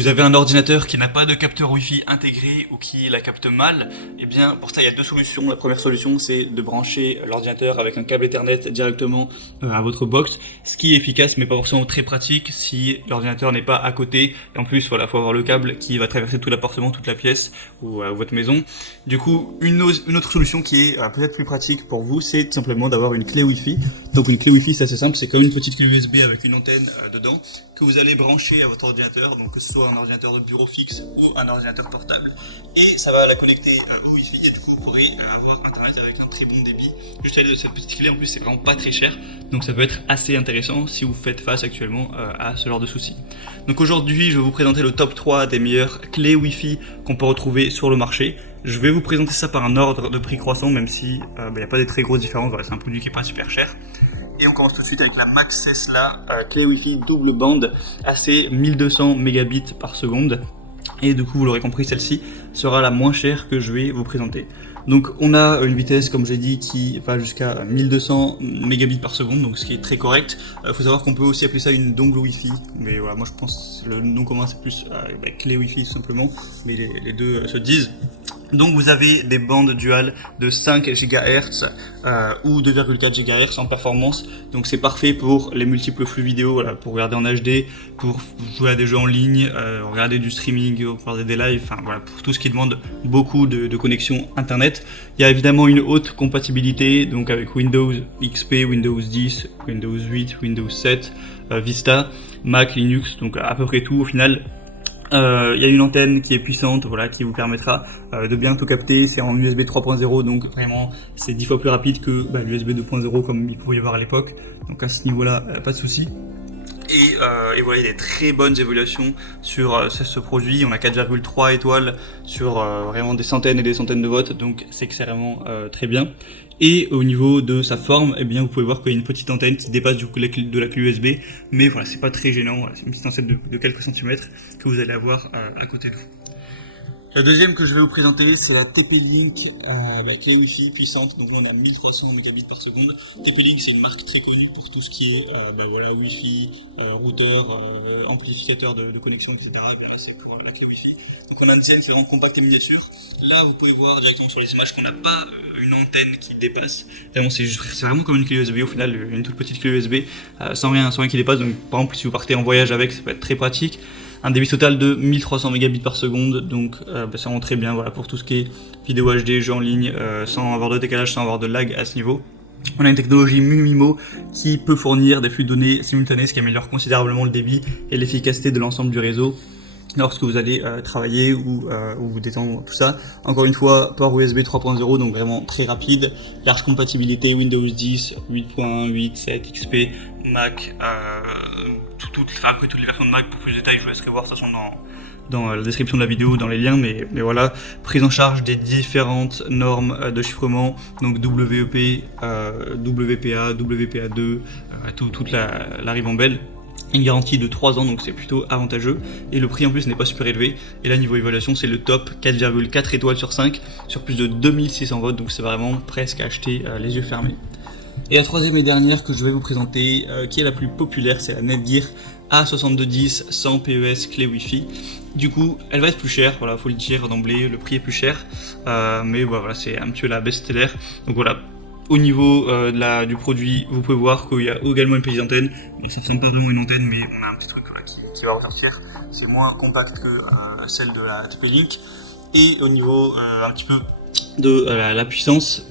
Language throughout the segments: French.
Vous avez un ordinateur qui n'a pas de capteur Wi-Fi intégré ou qui la capte mal, et bien pour ça il y a deux solutions. La première solution c'est de brancher l'ordinateur avec un câble Ethernet directement à votre box, ce qui est efficace mais pas forcément très pratique si l'ordinateur n'est pas à côté. Et en plus voilà, faut avoir le câble qui va traverser tout l'appartement, toute la pièce ou votre maison. Du coup une autre solution qui est peut-être plus pratique pour vous, c'est tout simplement d'avoir une clé Wi-Fi. Donc une clé Wi-Fi c'est assez simple, c'est comme une petite clé USB avec une antenne dedans que vous allez brancher à votre ordinateur, donc que ce soit un ordinateur de bureau fixe ou un ordinateur portable, et ça va la connecter au Wi-Fi et du coup vous pourrez avoir internet avec un très bon débit. Juste avec cette petite clé, en plus c'est vraiment pas très cher, donc ça peut être assez intéressant si vous faites face actuellement à ce genre de soucis. Donc aujourd'hui je vais vous présenter le top 3 des meilleures clés Wi-Fi qu'on peut retrouver sur le marché. Je vais vous présenter ça par un ordre de prix croissant, même si il n'y a pas de très grosses différences, voilà, c'est un produit qui est pas super cher. Et on commence tout de suite avec la Max Tesla clé Wi-Fi double bande AC 1200 mégabits par seconde. Et du coup, vous l'aurez compris, celle-ci sera la moins chère que je vais vous présenter. Donc on a une vitesse, comme j'ai dit, qui va jusqu'à 1200 mégabits par seconde, donc ce qui est très correct. Faut savoir qu'on peut aussi appeler ça une dongle Wi-Fi, mais voilà, moi je pense que le nom commun c'est plus clé Wi-Fi tout simplement, mais les deux se disent. Donc vous avez des bandes duales de 5 GHz ou 2,4 GHz en performance. Donc c'est parfait pour les multiples flux vidéo, voilà, pour regarder en HD, pour jouer à des jeux en ligne, regarder du streaming, regarder des lives, enfin voilà, pour tout ce qui demande beaucoup de connexion internet. Il y a évidemment une haute compatibilité, donc avec Windows XP, Windows 10, Windows 8, Windows 7, Vista, Mac, Linux, donc à peu près tout au final. Il y a une antenne qui est puissante, voilà, qui vous permettra de bien tout capter. C'est en USB 3.0, donc vraiment c'est 10 fois plus rapide que l'USB 2.0 comme il pouvait y avoir à l'époque. Donc à ce niveau-là, pas de souci. Et voilà, il y a des très bonnes évaluations sur ce produit. On a 4,3 étoiles sur vraiment des centaines et des centaines de votes, donc c'est extrêmement très bien. Et au niveau de sa forme, eh bien, vous pouvez voir qu'il y a une petite antenne qui dépasse du coup de la clé USB, mais voilà, c'est pas très gênant, voilà, c'est une petite antenne de quelques centimètres que vous allez avoir à côté de vous. La deuxième que je vais vous présenter, c'est la TP-Link clé Wi-Fi puissante. Donc là, on est à 1300 mégabits par seconde. TP-Link, c'est une marque très connue pour tout ce qui est voilà, Wi-Fi, routeur, amplificateur de connexion, etc. Et là, c'est pour la clé Wi-Fi. Donc on a une scène qui est vraiment compacte et miniature. Là, vous pouvez voir directement sur les images qu'on n'a pas une antenne qui dépasse. Vraiment, c'est vraiment comme une clé USB au final, une toute petite clé USB sans rien qui dépasse. Donc par exemple, si vous partez en voyage avec, ça peut être très pratique. Un débit total de 1300 mégabits par seconde, donc c'est vraiment très bien, voilà, pour tout ce qui est vidéo HD, jeux en ligne, sans avoir de décalage, sans avoir de lag à ce niveau. On a une technologie MU-MIMO qui peut fournir des flux de données simultanés, ce qui améliore considérablement le débit et l'efficacité de l'ensemble du réseau lorsque vous allez travailler ou vous détendre, tout ça. Encore une fois, port USB 3.0, donc vraiment très rapide, large compatibilité Windows 10, 8.1, 8, 7, XP, Mac, après toutes les versions de Mac. Pour plus de détails, je vous laisserai voir de toute façon dans la description de la vidéo, dans les liens, mais voilà, prise en charge des différentes normes de chiffrement, donc WEP, WPA, WPA2, toute la ribambelle. Une garantie de 3 ans, donc c'est plutôt avantageux, et le prix en plus n'est pas super élevé. Et là niveau évaluation c'est le top, 4,4 étoiles sur 5 sur plus de 2600 votes, donc c'est vraiment presque à acheter les yeux fermés. Et la troisième et dernière que je vais vous présenter, qui est la plus populaire, c'est la Netgear A6210 100 PES clé Wi-Fi. Du coup elle va être plus chère, voilà, faut le dire d'emblée, le prix est plus cher, mais voilà, c'est un petit peu la best-seller. Donc voilà. Au niveau du produit, vous pouvez voir qu'il y a également une petite antenne. Bon, ça ne ressemble pas vraiment à une antenne, mais on a un petit truc voilà, qui va ressortir. C'est moins compact que celle de la TP-Link. Et au niveau un petit peu de la puissance,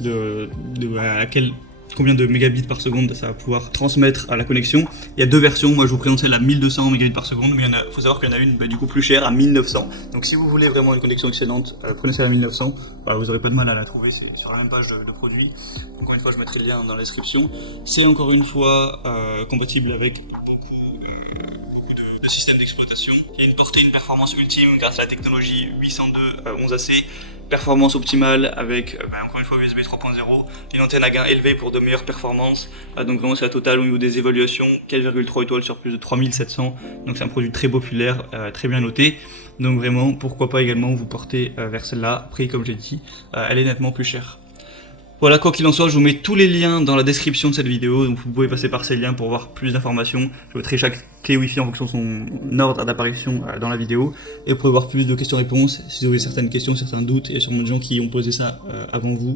combien de mégabits par seconde ça va pouvoir transmettre à la connexion. Il y a deux versions, moi je vous présente celle à 1200 mégabits par seconde, mais il faut savoir qu'il y en a une du coup plus chère à 1900. Donc si vous voulez vraiment une connexion excellente, prenez celle à 1900, vous n'aurez pas de mal à la trouver, c'est sur la même page de produit. Encore une fois, je mettrai le lien dans la description. C'est encore une fois compatible avec beaucoup de systèmes d'exploitation. Il y a une portée, une performance ultime grâce à la technologie 802 11AC. Performance optimale avec encore une fois USB 3.0, une antenne à gain élevé pour de meilleures performances, donc vraiment c'est la totale au niveau des évaluations, 4,3 étoiles sur plus de 3700, donc c'est un produit très populaire, très bien noté, donc vraiment pourquoi pas également vous porter vers celle-là. Après comme j'ai dit, elle est nettement plus chère. Voilà, quoi qu'il en soit, je vous mets tous les liens dans la description de cette vidéo, donc vous pouvez passer par ces liens pour voir plus d'informations. Je mettrai chaque clé Wi-Fi en fonction de son ordre d'apparition dans la vidéo, et vous pouvez voir plus de questions-réponses si vous avez certaines questions, certains doutes, et sûrement des gens qui ont posé ça avant vous.